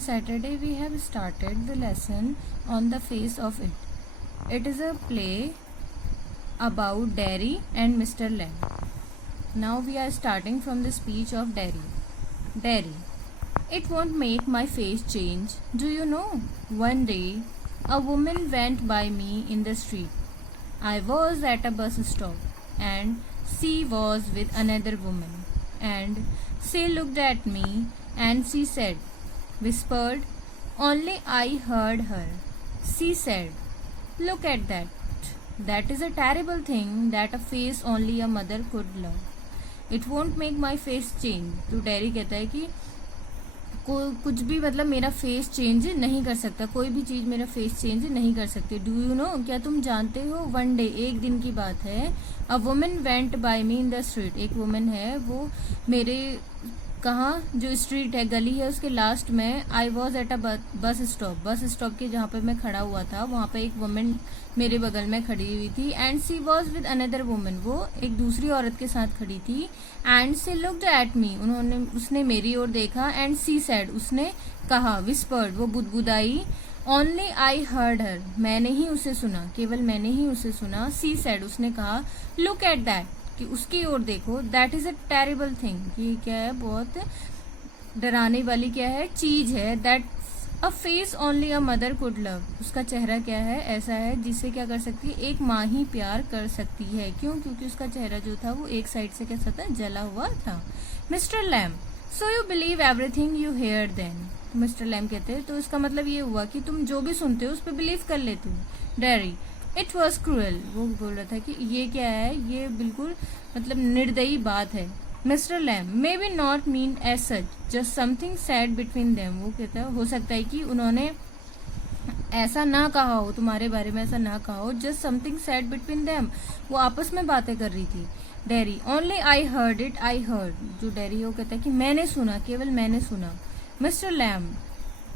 Saturday we have started the lesson on the face of it. It is a play about Derry and Mr. Lamb. Now we are starting from the speech of Derry. Derry. It won't make my face change. Do you know? One day, a woman went by me in the street. I was at a bus stop, and she was with another woman. And she looked at me, and she said, whispered, only I heard her. She said, look at that. That is a terrible thing that a face only a mother could love. It won't make my face change. तो dairy कहता है कि कुछ भी मतलब मेरा face change नहीं कर सकता, कोई भी चीज़ मेरा फेस चेंज नहीं कर सकती. डू यू नो, क्या तुम जानते हो? वन डे, एक दिन की बात है. A woman went by me in the street. एक वुमन है, वो मेरे कहाँ जो स्ट्रीट है, गली है, उसके लास्ट में. I was at a bus stop. Bus stop के जहाँ पे मैं खड़ा हुआ था वहाँ पे एक वुमन मेरे बगल में खड़ी हुई थी. And she was with another woman. वो एक दूसरी औरत के साथ खड़ी थी. And she looked at me. उसने मेरी ओर देखा. एंड सी सेड, उसने कहा. विस्पर्ड, वो बुदबुदाई. ओनली आई हर्ड हर. मैंने ही उसे सुना, केवल मैंने ही उसे सुना. सी सेड, उसने कहा. लुक एट दैट, कि उसकी ओर देखो. That is a terrible thing. ये क्या है? बहुत डराने वाली क्या है? चीज है. That a face only a mother could love. उसका चेहरा क्या है? ऐसा है जिससे क्या कर सकती है? एक माँ ही प्यार कर सकती है. क्यों? क्योंकि उसका चेहरा जो था वो एक साइड से कैसा था? जला हुआ था. Mister lamb, so you believe everything you hear then. Mister Lamb कहते हैं तो इसका मतलब ये हुआ कि तुम जो भी सुनते हो उस पर बिलीव कर लेते हो. Dairy, it was cruel. वो बोल रहा था कि ये क्या है? ये बिल्कुल मतलब निर्दयी बात है. Mister Lamb, may be not mean as such, just something said between them. वो कहता है हो सकता है कि उन्होंने ऐसा ना कहा हो, तुम्हारे बारे में ऐसा ना कहा हो. Just something said between them, वो आपस में बातें कर रही थी. Derry, only I heard it. I heard, जो डेरी वो कहता है कि मैंने सुना, केवल मैंने सुना. Mister lamb,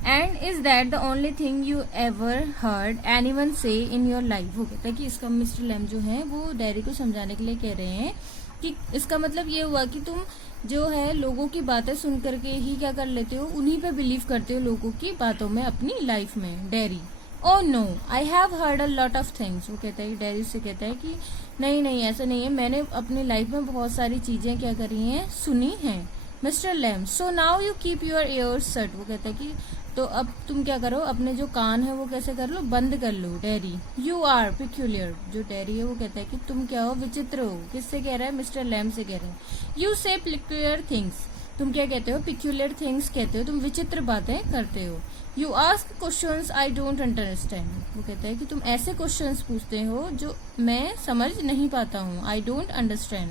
and is that the only thing you ever heard anyone say in your life. वो कहता है कि इसका मिस्टर लैम जो है वो डेरी को समझाने के लिए कह रहे हैं कि इसका मतलब ये हुआ कि तुम जो है लोगों की बातें सुन करके ही क्या कर लेते हो? उन्हीं पे बिलीव करते हो, लोगों की बातों में अपनी लाइफ में. Derry, oh no, I have heard a lot of things. वो कहता है, डेरी से कहता है कि नहीं नहीं ऐसा नहीं है, मैंने अपनी लाइफ में बहुत सारी चीजें क्या करी हैं? सुनी हैं. Mister lamb, so now you keep your ears shut. वो कहता है कि तो अब तुम क्या करो? अपने जो कान है वो कैसे कर लो? बंद कर लो. Derry, you are peculiar. जो डेरी है वो कहता है कि तुम क्या हो? विचित्र हो. किससे कह रहा है? मिस्टर लैम से कह रहे हैं. यू से पिक्यूलियर थिंग्स. तुम क्या कहते हो? पिक्यूलियर थिंग्स कहते हो. तुम विचित्र बातें करते हो. You ask questions I don't understand. वो कहता है कि तुम ऐसे क्वेश्चंस पूछते हो जो मैं समझ नहीं पाता हूँ. I don't understand.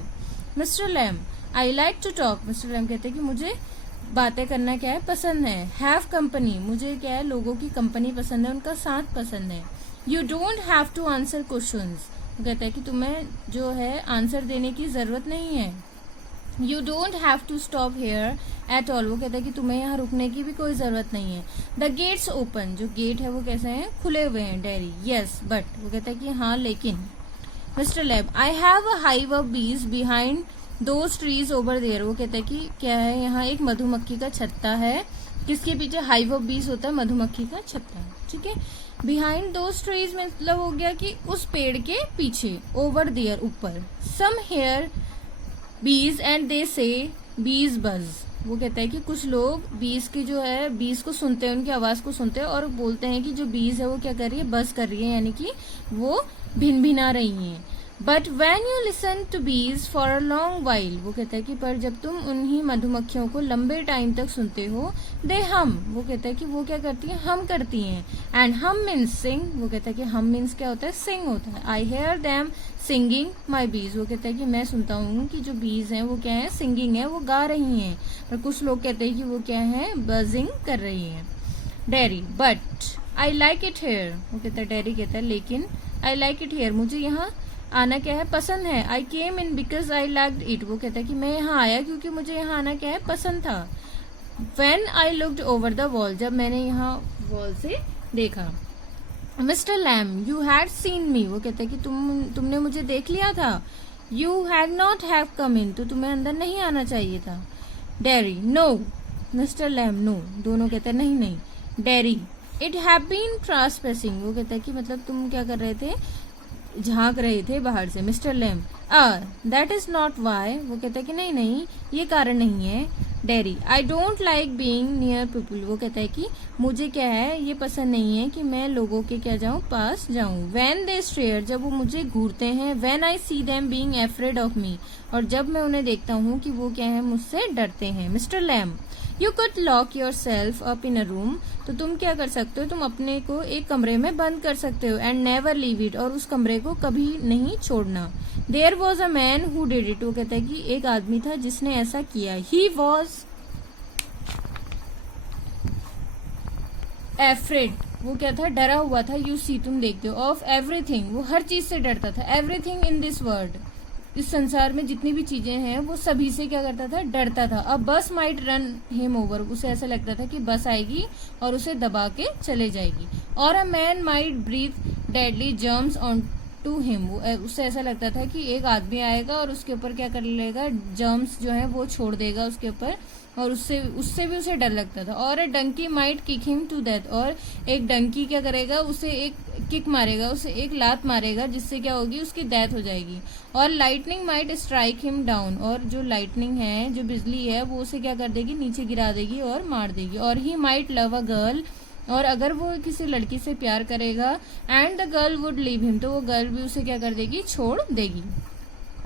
Mister Lamb, I like to talk. Mister Lamb कहते हैं कि मुझे बातें करना क्या है? पसंद है. हैव कंपनी, मुझे क्या है? लोगों की कंपनी पसंद है, उनका साथ पसंद है. You don't have to answer questions. वो कहता है कि तुम्हें जो है आंसर देने की जरूरत नहीं है. You don't have to stop here at all. वो कहता है कि तुम्हें यहाँ रुकने की भी कोई जरूरत नहीं है. The gate's open. जो गेट है वो कैसे हैं? खुले हुए हैं. Derry, yes but. वो कहता है कि हाँ लेकिन. Mister Lamb, I have a hive of bees behind those trees over there. वो कहता है कि क्या है? यहाँ एक मधुमक्खी का छत्ता है. किसके पीछे? हाइव ऑफ बीज होता है मधुमक्खी का छत्ता. ठीक है. बिहाइंड दोज ट्रीज मतलब हो गया कि उस पेड़ के पीछे. ओवर देयर, ऊपर. सम हेयर बीज एंड दे से बीज बज. वो कहता है कि कुछ लोग बीज की जो है बीज को सुनते हैं, उनकी आवाज को सुनते हैं और बोलते हैं कि जो बीज है वो क्या कर रही है? बज कर रही है, यानी कि वो भिन-भिना रही हैं. But when you listen to bees for a long while. वो कहता है कि पर जब तुम उन्हीं मधुमक्खियों को लंबे टाइम तक सुनते हो, दे हम. वो कहता है कि वो क्या करती हैं? हम करती हैं. एंड हम मीन्स सिंग. वो कहता है कि हम मीन्स क्या होता है? सिंग होता है. आई हेयर देम सिंगिंग माई बीज. वो कहता है कि मैं सुनता हूँ कि जो बीज हैं वो क्या है? सिंगिंग है, वो गा रही हैं. पर कुछ लोग कहते हैं कि वो क्या है? बजिंग कर रही हैं. Dairy, but I like it here. वो कहता है, डेरी कहता है लेकिन आई लाइक इट हेयर, मुझे यहाँ आना क्या है? पसंद है. I came in because I liked it. वो कहता है कि मैं यहाँ आया क्योंकि मुझे यहाँ आना क्या है? पसंद था. When I looked over the wall. जब मैंने यहाँ वॉल से देखा. Mister Lamb, you had seen me. वो कहता है कि तुमने मुझे देख लिया था. You had not have come in. तो तुम्हें अंदर नहीं आना चाहिए था. Derry, no, mister Lamb no, दोनों कहते हैं नहीं नहीं. Derry it have been trespassing, वो कहता है कि मतलब तुम क्या कर रहे थे, झांक रहे थे बाहर से. Mister lamb that is not why, वो कहता है कि नहीं नहीं ये कारण नहीं है. Dairy I don't like being near people, वो कहता है कि मुझे क्या है ये पसंद नहीं है कि मैं लोगों के क्या जाऊं, पास जाऊं. व्हेन दे स्टेयर, जब वो मुझे घूरते हैं. When I see them being afraid of me, और जब मैं उन्हें देखता हूं कि वो क्या है मुझसे डरते हैं. Mister Lamb you could lock yourself up in a room, तो तुम क्या कर सकते हो, तुम अपने को एक कमरे में बंद कर सकते हो. एंड नेवर लीव इट, और उस कमरे को कभी नहीं छोड़ना. There was a man who did it, वो कहता है कि एक आदमी था जिसने ऐसा किया. ही वॉज एफ्रेड, वो क्या था, डरा हुआ था. यू सी, तुम देखते हो. ऑफ एवरीथिंग, वो हर चीज से डरता था. एवरीथिंग इन दिस वर्ल्ड, इस संसार में जितनी भी चीजें हैं वो सभी से क्या करता था, डरता था. अब बस माइट रन हिम ओवर, उसे ऐसा लगता था कि बस आएगी और उसे दबा के चले जाएगी. और a man might breathe deadly germs on to him, उससे ऐसा लगता था कि एक आदमी आएगा और उसके ऊपर क्या कर लेगा, जर्म्स जो है वो छोड़ देगा उसके ऊपर, और उससे भी उसे डर लगता था. और a donkey might kick him to death, और एक डंकी क्या करेगा, उसे एक किक मारेगा, उसे एक लात मारेगा जिससे क्या होगी, उसकी डेथ हो जाएगी. और lightning might strike him down, और जो लाइटनिंग है, जो बिजली है, वो उसे क्या कर देगी, नीचे गिरा देगी और मार देगी. और he might love a girl, और अगर वो किसी लड़की से प्यार करेगा, and the girl would leave him, तो वो गर्ल भी उसे क्या कर देगी, छोड़ देगी.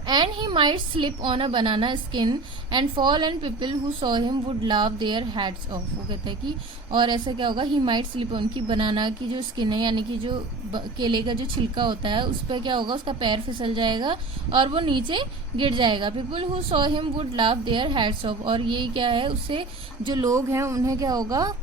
And he might slip on a banana skin and fall, and people who saw him would लाव देयर हेड्स ऑफ, वो कहता है कि और ऐसा क्या होगा, ही माइट स्लिप ऑन, की बनाना की जो स्किन है, यानी कि जो केले का जो छिलका होता है, उस पर क्या होगा, उसका पैर फिसल जाएगा और वो नीचे गिर जाएगा. People who saw him would लाव देयर हेड्स ऑफ, और ये क्या है, उससे जो लोग हैं उन्हें क्या होगा,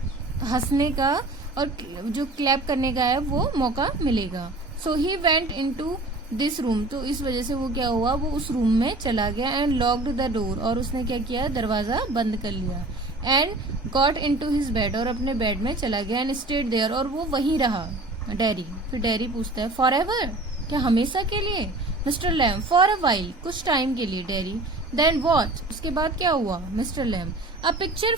हंसने का और जो क्लैप करने का है वो मौका मिलेगा. So he went into this room, तो इस वजह से वो क्या हुआ, वो उस रूम में चला गया. एंड लॉक्ड द डोर, और उसने क्या किया, दरवाजा बंद कर लिया. And got into his bed, और अपने बेड में चला गया. एंड स्टेड देयर, और वो वहीं रहा. डेरी, फिर डेरी पूछता है, फॉर एवर, क्या हमेशा के लिए. Mister Lamb for a while, कुछ टाइम के लिए. डेरी देन व्हाट, उसके बाद क्या हुआ. Mister Lamb a picture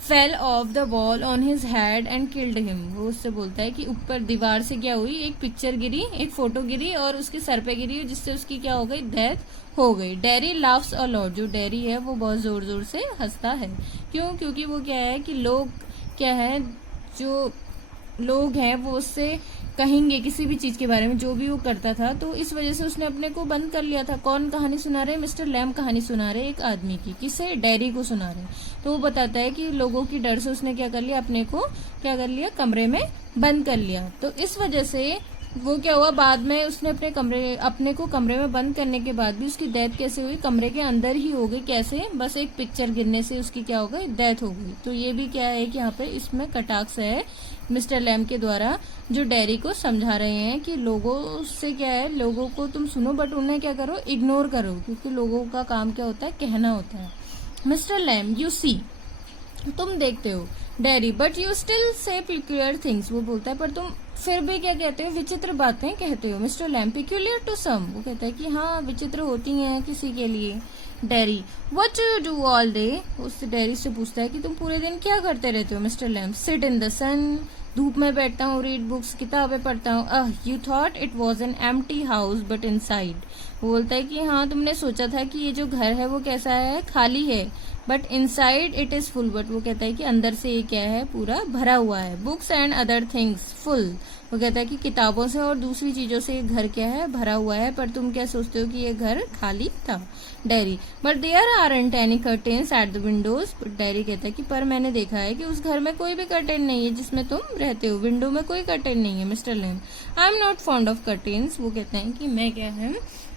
fell off the wall on his head and killed him, वो उससे बोलता है कि ऊपर दीवार से क्या हुई, एक पिक्चर गिरी, एक फोटो गिरी और उसके सर पे गिरी, जिससे उसकी क्या हो गई, डेथ हो गई. डेरी लाफ्स अ लॉट, जो डेरी है वो बहुत जोर जोर से हंसता है. क्यों, क्योंकि वो क्या है कि लोग क्या है, जो लोग हैं वो उससे कहेंगे किसी भी चीज के बारे में, जो भी वो करता था, तो इस वजह से उसने अपने को बंद कर लिया था. कौन कहानी सुना रहे, मिस्टर लैम कहानी सुना रहे एक आदमी की, किसे, डेरी को सुना रहे. तो वो बताता है कि लोगों की डर से उसने क्या कर लिया, अपने को क्या कर लिया, कमरे में बंद कर लिया. तो इस वजह से वो क्या हुआ, बाद में उसने अपने को कमरे में बंद करने के बाद भी उसकी डेथ कैसे हुई, कमरे के अंदर ही हो गई. कैसे, बस एक पिक्चर गिरने से उसकी क्या हो गई, डेथ हो गई. तो ये भी क्या है कि यहाँ पे इसमें कटाक्ष है मिस्टर लैम के द्वारा, जो डेरी को समझा रहे हैं कि लोगों से क्या है, लोगों को तुम सुनो बट उन्हें क्या करो, इग्नोर करो, क्योंकि लोगों का काम क्या होता है, कहना होता है. मिस्टर लैम यू सी, तुम देखते हो. Derry but you still say peculiar things, वो बोलता है पर तुम फिर भी क्या कहते हो, विचित्र बातें कहते हो. Mister lamb peculiar to some, वो कहता है कि हाँ विचित्र होती हैं किसी के लिए. Dairy what do you do all day, उससे डेरी से पूछता है कि तुम पूरे दिन क्या करते रहते हो. Mister Lamb sit in the sun, धूप में बैठता हूँ, रीड बुक्स, किताबें पढ़ता हूँ. You thought it was an empty house but inside, वो बोलता है कि हाँ तुमने सोचा था कि ये जो घर है वो कैसा है, खाली है, but inside it is full, but वो कहता है कि अंदर से ये क्या है, पूरा भरा हुआ है. Books and other things full, वो कहता है कि किताबों से और दूसरी चीजों से ये घर क्या है, भरा हुआ है, पर तुम क्या सोचते हो कि ये घर खाली था. Derry but there aren't any curtains at the windows, Derry कहता है कि पर मैंने देखा है कि उस घर में कोई भी कर्टेन नहीं है जिसमें तुम रहते हो, विंडो में कोई कर्टेन नहीं है. Mister Lamb I am not fond of curtains, वो कहते हैं कि मैं क्या है,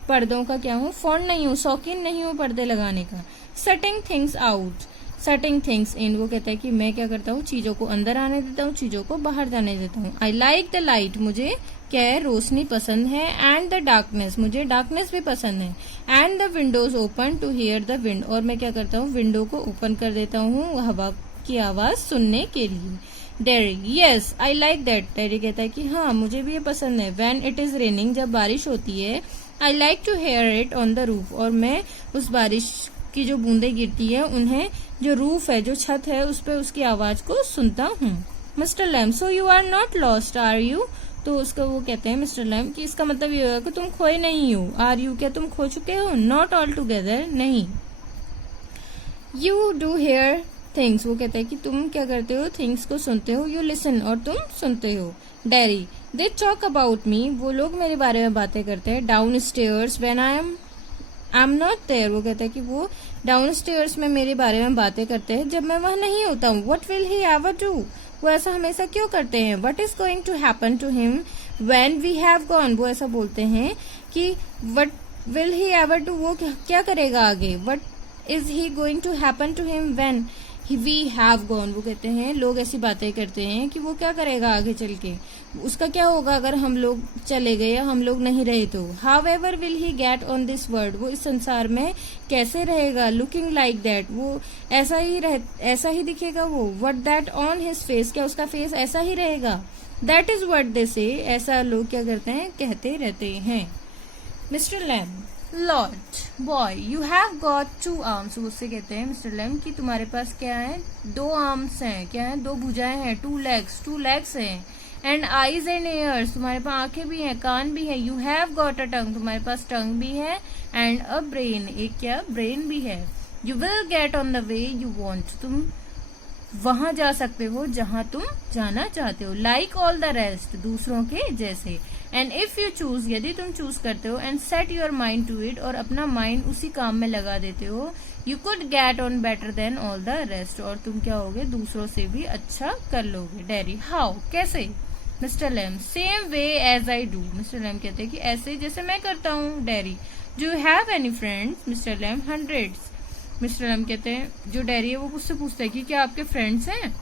पर्दों का क्या हूँ, फॉन्ड नहीं हूँ, शौकीन नहीं हूँ पर्दे लगाने का. Setting things out, setting things in, वो कहता है कि मैं क्या करता हूँ, चीजों को अंदर आने देता हूँ, चीजों को बाहर जाने देता हूँ. आई लाइक द लाइट, मुझे क्या है, रोशनी पसंद है. एंड द डार्कनेस, मुझे डार्कनेस भी पसंद है. And the windows open to hear the wind, और मैं क्या करता हूँ, विंडो को ओपन कर देता हूँ हवा की आवाज सुनने के लिए. Dairy yes I like that, dairy कहता है कि हाँ मुझे भी ये पसंद है. व्हेन इट इज रेनिंग, जब बारिश होती है, I like to hear it on the roof, और मैं उस बारिश की जो बूंदें गिरती है उन्हें जो रूफ है, जो छत है, उस पर उसकी आवाज को सुनता हूँ। Mister lamb, so you are not lost are you? तो उसका वो कहते हैं मिस्टर लैम कि इसका मतलब ये होगा कि तुम खोए नहीं हो। आर यू, क्या तुम खो चुके हो? नॉट ऑल टूगेदर, नहीं। यू डू हेयर थिंग्स, वो कहते हैं कि तुम क्या करते हो? थिंग्स को सुनते हो। यू लिसन, और तुम सुनते हो। Derry, they talk about me, वो लोग मेरे बारे में बातें करते हैं। Downstairs when I am not there, वो कहते हैं कि वो डाउन स्टेयर्स में मेरे बारे में बातें करते हैं जब मैं वहां नहीं होता हूँ। What will he ever do, वो ऐसा हमेशा क्यों करते हैं? What is going to happen to him when we have gone, वो ऐसा बोलते हैं कि what will he ever do, वो क्या करेगा आगे। What is he going to happen to him when we have gone, वो कहते हैं लोग ऐसी बातें करते हैं कि वो क्या करेगा आगे चल के, उसका क्या होगा अगर हम लोग चले गए या हम लोग नहीं रहे तो। How ever will he get on this world, वो इस संसार में कैसे रहेगा। लुकिंग लाइक दैट, वो ऐसा ही दिखेगा वो। What that on his face, क्या उसका फेस ऐसा ही रहेगा। दैट इज वट दे से, ऐसा लोग क्या करते हैं, कहते रहते हैं। Mister Lamb, Lord boy, you have got 2 arms, उससे कहते हैं मिस्टर लैम कि तुम्हारे पास क्या है, 2 आर्म्स हैं। क्या है? 2 भुजाएं हैं। 2 लेग्स हैं। एंड आईज एंड ईयर्स, तुम्हारे पास आंखें भी हैं, कान भी है। यू हैव गॉट अ टंग, तुम्हारे पास टंग भी है। एंड अ ब्रेन, एक क्या, ब्रेन भी है। You will get on the way you want, तुम वहां जा सकते हो जहां तुम जाना चाहते हो। लाइक ऑल द रेस्ट, दूसरों के जैसे। एंड इफ यू चूज, यदि तुम चूज करते हो। And set your mind to it, और अपना माइंड उसी काम में लगा देते हो। You could get on better than all the rest, और तुम क्या होगे, दूसरों से भी अच्छा कर लोगे। डेरी, हाउ, कैसे? Mister Lamb, same way as I do, mister Lamb कहते हैं कि ऐसे जैसे मैं करता हूँ। Derry, do you have any friends? Mister Lamb, hundreds. Mister Lamb कहते हैं, जो डेरी है वो उससे पूछता है कि क्या आपके फ्रेंड्स हैं?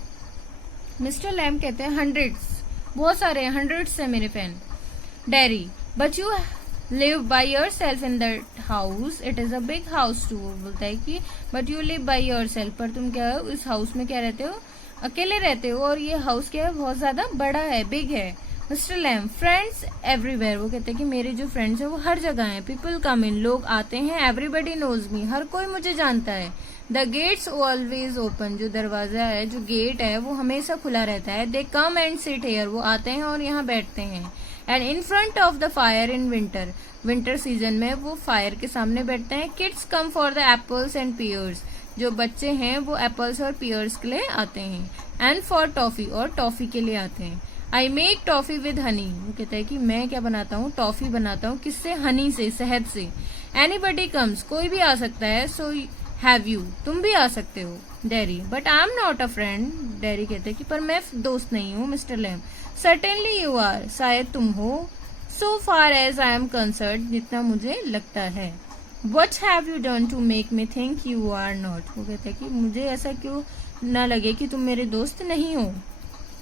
मिस्टर लैम कहते हैं, हंड्रेड्स, बहुत सारे हैं, हंड्रेड्स है मेरे friend. Derry, but you live by yourself in that house, it is a big house too, बोलता है कि but you live by yourself, पर तुम क्या हो, इस हाउस में क्या रहते हो, अकेले रहते हो, और ये हाउस क्या है, बहुत ज्यादा बड़ा है, बिग है। मिस्टर लैम, फ्रेंड्स एवरीवेयर, वो कहते हैं कि मेरे जो फ्रेंड्स हैं वो हर जगह हैं। पीपल कम इन, लोग आते हैं। एवरीबडी नोज मी, हर कोई मुझे जानता है। द गेट्स ऑलवेज ओपन, जो दरवाजा है, जो गेट है, वो हमेशा खुला रहता है। They come and sit here, वो आते हैं और यहाँ बैठते हैं। And in front of the fire in winter, winter season में वो फायर के सामने बैठते हैं। Kids come for the apples and pears, जो बच्चे हैं वो एप्पल्स और पियर्स के लिए आते हैं। एंड फॉर टॉफी, और टॉफी के लिए आते हैं। I make toffee with Honey, वो कहता है कि मैं क्या बनाता हूँ, टॉफी बनाता हूँ। किससे? हनी से, शहद से। एनीबडी कम्स, कोई भी आ सकता है। सो हैव यू, तुम भी आ सकते हो। Derry, but I am not a friend, Derry कहते हैं कि पर मैं दोस्त नहीं हूँ। Mister lamb, certainly you are, शायद तुम हो। So far as I am concerned, जितना मुझे लगता है। What have you done to make me think you are not, वो कहते हैं कि मुझे ऐसा क्यों ना लगे कि तुम मेरे दोस्त नहीं हो।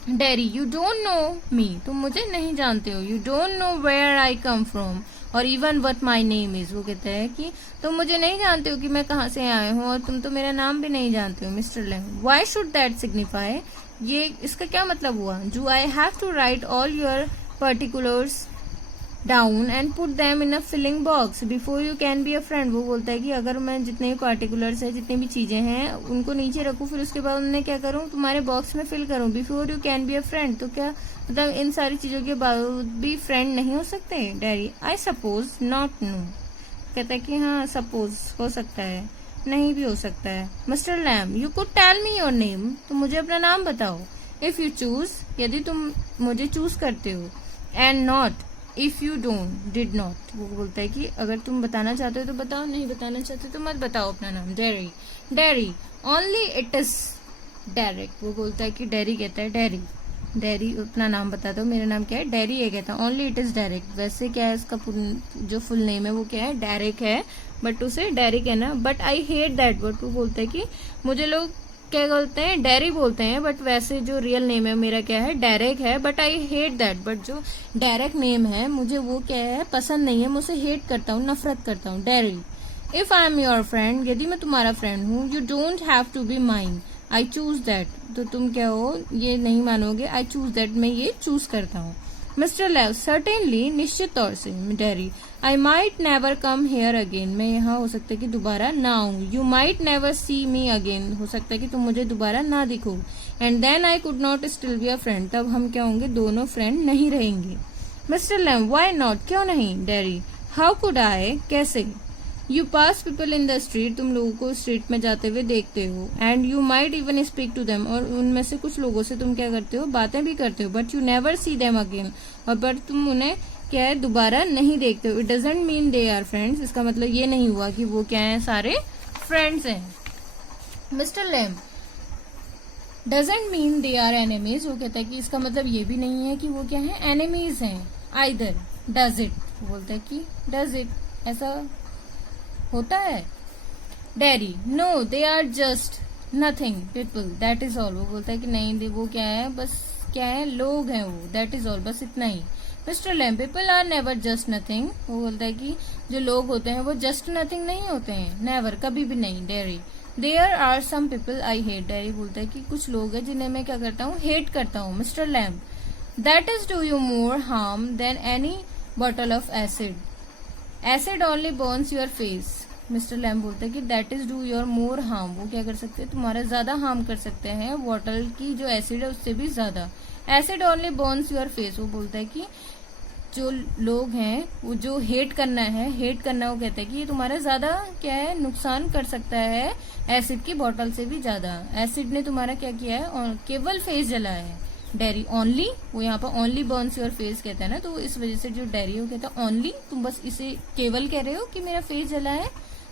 Derry, you don't know me, तुम मुझे नहीं जानते हो। You don't know where I come from, और even what my name is, वो कहते हैं कि तुम मुझे नहीं जानते हो कि मैं कहाँ से आया हूँ, और तुम तो मेरा नाम भी नहीं जानते हो। Mister Lamb, why should that signify, ये इसका क्या मतलब हुआ। Do I have to write all your particulars down and put them in a filing box before you can be a friend, वो बोलता है कि अगर मैं जितने भी पार्टिकुलर्स है, जितनी भी चीजें हैं, उनको नीचे रखूं, फिर उसके बाद उन्हें क्या करूं, तुम्हारे बॉक्स में फिल करूं। Before you can be a friend, तो क्या मतलब इन सारी चीजों के बावजूद भी फ्रेंड नहीं हो सकते। Dairy, I suppose not know, कहता है कि हाँ सपोज हो सकता है, नहीं भी हो सकता है। Mister Lamb, you could tell me your name, तो मुझे अपना नाम बताओ। इफ यू चूज, यदि तुम मुझे चूज करते हो। And not if you don't did not, वो बोलता है कि अगर तुम बताना चाहते हो तो बताओ, नहीं बताना चाहते तो मत बताओ अपना नाम। Derry, Derry only it is Derrick, वो बोलता है कि डेरी कहता है डेरी, डेरी अपना नाम बता दो, मेरा नाम क्या है, डेरी है। कहता है ओनली इट इज डेरिक, वैसे क्या है इसका जो फुल नेम है वो क्या है, डेरिक है, बट उसे डेरिक है ना। But I hate that word, वो बोलता है कि मुझे लोग क्या बोलते हैं, डेरी बोलते हैं, बट वैसे जो रियल नेम है मेरा क्या है, डेरेक है। But I hate that, but जो डेरेक नेम है मुझे वो क्या है, पसंद नहीं है, मुझे हेट करता हूँ, नफरत करता हूँ। Derry, if I am your friend, यदि मैं तुम्हारा फ्रेंड हूँ। You don't have to be mine, I choose that, तो तुम क्या हो, ये नहीं मानोगे। आई चूज दैट, मैं ये चूज करता हूँ। मिस्टर लैम, सर्टेनली, निश्चित तौर से। Darry, I might never come here again, मैं यहाँ हो सकता है कि दोबारा ना आऊँ। You might never see me again, हो सकता है कि तुम मुझे दोबारा ना दिखो। And then I could not still be a friend, तब हम क्या होंगे, दोनों फ्रेंड नहीं रहेंगे। मिस्टर लैम, व्हाई नॉट, क्यों नहीं। डैरी, हाउ कुड आई, कैसे। You pass people in the street, तुम लोगों को स्ट्रीट में जाते हुए देखते हो। And you might even speak to them, और उनमें से कुछ लोगों से तुम क्या करते हो, बातें भी करते हो। But you never see them again, और बट तुम उन्हें क्या है, दोबारा नहीं देखते हो। It doesn't mean they are friends, इसका मतलब ये नहीं हुआ कि वो क्या है, सारे फ्रेंड्स हैं। Mister Lam, doesn't mean they are enemies, वो कहता है कि इसका मतलब ये भी नहीं है कि वो क्या है, एनिमीज हैं। आइदर, डज इट, वो बोलता है कि डज इट, ऐसा होता है। Darry, no they are just nothing people, that is all, वो बोलता है कि नहीं, वो क्या है, बस क्या है, लोग हैं वो, दैट इज ऑल, बस इतना ही। Mister Lamb, people are never just nothing, वो बोलता है कि जो लोग होते हैं वो जस्ट नथिंग नहीं होते हैं, नेवर, कभी भी नहीं। Darry, there are some people I hate, Darry बोलता है कि कुछ लोग हैं जिन्हें मैं क्या करता हूँ, हेट करता हूँ। Mister lamb, that is do you more harm than any bottle of acid, acid only burns your face. Mister Lam बोलते हैं कि that is do your more harm, वो क्या कर सकते हैं, तुम्हारा ज्यादा हार्म कर सकते हैं, बॉटल की जो एसिड है उससे भी ज्यादा। Acid only burns your face, वो बोलता है कि जो लोग हैं वो जो हेट करना है, हेट करना, वो कहते हैं कि ये तुम्हारा ज्यादा क्या है, नुकसान कर सकता है एसिड की बॉटल से भी ज्यादा। एसिड ने तुम्हारा क्या किया है, और केवल फेस जलाया है। डैरी, ओनली, वो यहाँ पर ओनली बर्न्स योर फेस कहता है ना, तो इस वजह से जो डैरी है वो कहता है ओनली, तुम बस इसे केवल कह रहे हो कि मेरा फेस जला है।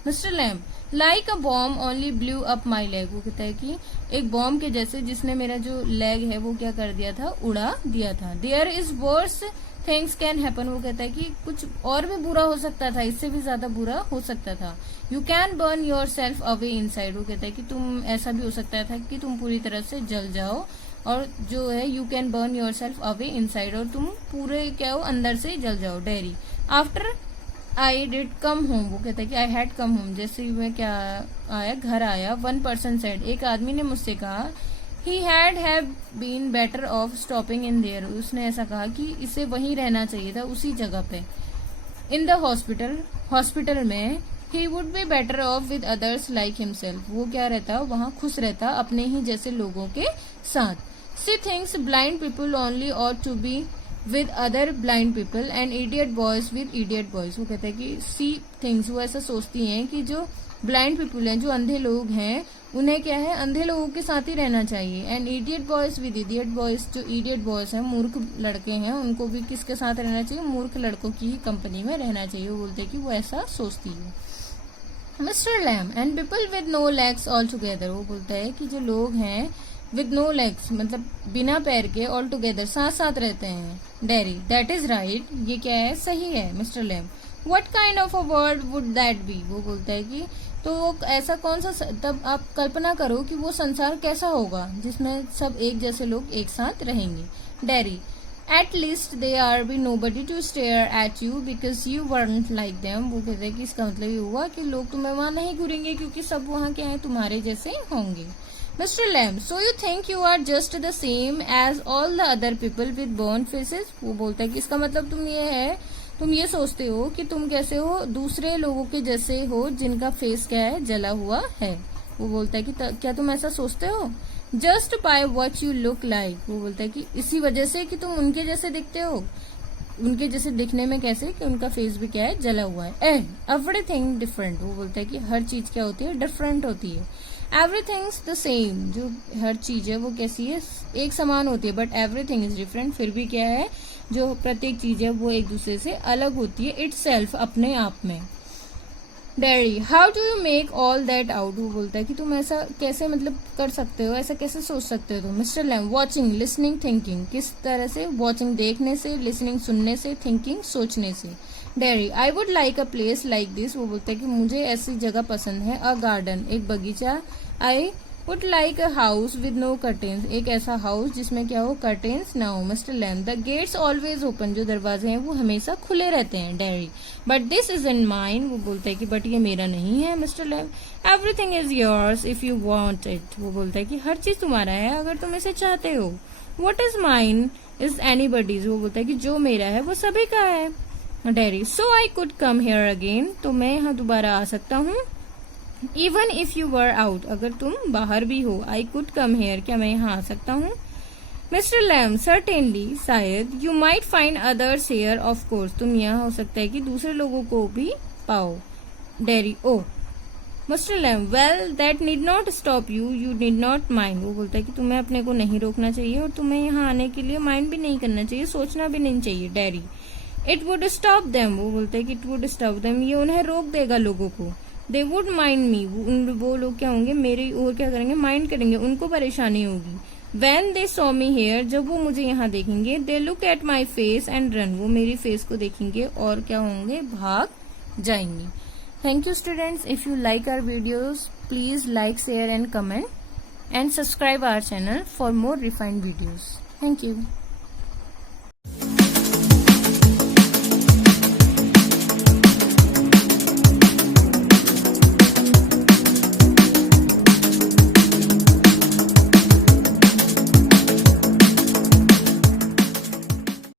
Mister Lam, like a bomb only blew up my leg, वो कहता है कि एक बॉम्ब के जैसे जिसने मेरा जो लेग है वो क्या कर दिया था, उड़ा दिया था। There is worse things can happen, वो कहता है कि कुछ और भी बुरा हो सकता था, इससे भी ज्यादा बुरा हो सकता था। You can burn your self away inside, वो कहता है कि तुम, ऐसा भी हो सकता था कि तुम पूरी तरह से जल जाओ, और जो है you can burn your self away inside, और तुम पूरे क्या हो, अंदर से जल जाओ। Dairy, after I did come home, वो कहता है कि आई हैड कम होम, जैसे ही मैं क्या आया, घर आया। वन पर्सन सेड, एक आदमी ने मुझसे कहा, he had have been better off stopping in there, उसने ऐसा कहा कि इसे वहीं रहना चाहिए था, उसी जगह पे। इन द हॉस्पिटल, हॉस्पिटल में। He would be better of with others like himself, वो क्या रहता, वहां खुश रहता अपने ही जैसे लोगों के साथ। See things blind people only ought to be with other blind people and idiot boys with idiot boys, वो कहते हैं कि सी थिंग्स, वो ऐसा सोचती हैं कि जो ब्लाइंड पीपल हैं, जो अंधे लोग हैं, उन्हें क्या है, अंधे लोगों के साथ ही रहना चाहिए। And idiot boys with idiot boys, जो इडियट बॉयज हैं, मूर्ख लड़के हैं, उनको भी किसके साथ रहना चाहिए, मूर्ख लड़कों की ही कंपनी में रहना चाहिए, वो बोलते हैं कि वो ऐसा सोचती है। Mister lamb, and people with no legs all together, वो बोलता है कि जो लोग हैं विद नो लेग्स, मतलब बिना पैर के, ऑल टुगेदर, साथ साथ रहते हैं। डैरी, दैट इज राइट, ये क्या है, सही है। Mister Lam, what kind of a world would that be, वो बोलता है कि तो वो ऐसा कौन सा, तब आप कल्पना करो कि वो संसार कैसा होगा जिसमें सब एक जैसे लोग एक साथ रहेंगे। Darry, at least they are be nobody to stare at you because you weren't like them, वो कहते हैं कि इसका मतलब ये हुआ कि लोग तुम्हें वहां नहीं घूरेंगे क्योंकि सब वहां क्या है, तुम्हारे जैसे होंगे। Mister lamb, so you think you are just the same as all the other people with burn faces, वो बोलता है कि इसका मतलब तुम ये सोचते हो कि तुम कैसे हो, दूसरे लोगों के जैसे हो जिनका फेस क्या है, जला हुआ है। वो बोलता है कि क्या तुम ऐसा सोचते हो, just by what you look like, वो बोलता है कि इसी वजह से कि तुम उनके जैसे दिखते हो, उनके जैसे दिखने में कैसे कि उनका फेस भी क्या है, जला हुआ है। एवरीथिंग डिफरेंट, वो बोलता है कि हर चीज क्या होती है, डिफरेंट होती है। एवरीथिंग्स द सेम, जो हर चीज है वो कैसी है, एक समान होती है, बट एवरीथिंग इज डिफरेंट, फिर भी क्या है, जो प्रत्येक चीज है वो एक दूसरे से अलग होती है, इटसेल्फ, अपने आप में। Daddy, how do you make all that out, वो बोलता है कि तुम ऐसा कैसे मतलब कर सकते हो, ऐसा कैसे सोच सकते हो तुम। Mister Lam, watching, listening, thinking, किस तरह से, वॉचिंग देखने से, लिसनिंग सुनने से, थिंकिंग सोचने से। Daddy, I would like a place like this, वो बोलता है कि मुझे ऐसी जगह पसंद है, अ गार्डन, एक बगीचा। I would like a house with no curtains, एक ऐसा हाउस जिसमें क्या हो, कर्टेन्स ना हो। Mister Lam, the gates always open, जो दरवाजे हैं वो हमेशा खुले रहते हैं। Darry, but this is in mine, वो बोलता है कि बट ये मेरा नहीं है। Mister Lam, everything is yours if you want it, वो बोलता है कि हर चीज तुम्हारा है अगर तुम इसे चाहते हो। What is mine is anybody's, वो बोलता है कि जो मेरा है वो सभी का है। Dairy, so I could come here again, तो मैं यहाँ दोबारा आ सकता हूँ। Even if you were out, अगर तुम बाहर भी हो। आई कुड कम हेयर, क्या मैं यहाँ आ सकता हूँ। मिस्टर लैम, सर्टेनली, शायद। You might find others here, of course, तुम यहाँ हो सकता है कि दूसरे लोगों को भी पाओ। Darry, oh. Mister Lam, well that need not stop you, you need not mind, वो बोलता है कि तुम्हें अपने को नहीं रोकना चाहिए और तुम्हें यहाँ आने के लिए माइंड भी नहीं करना चाहिए, सोचना भी नहीं चाहिए। Dairy, it would stop them, वो बोलते हैं कि इट वुड स्टॉप देम, ये उन्हें रोक देगा लोगों को। दे वुड माइंड मी, वो लोग क्या होंगे, मेरे और क्या करेंगे, माइंड करेंगे, उनको परेशानी होगी। When they saw me here, जब वो मुझे यहाँ देखेंगे, they look at my face and run, वो मेरी फेस को देखेंगे और क्या होंगे, भाग जाएंगे। Thank you students. If you like our videos, please like, share and comment and subscribe our channel for more refined videos. Thank you.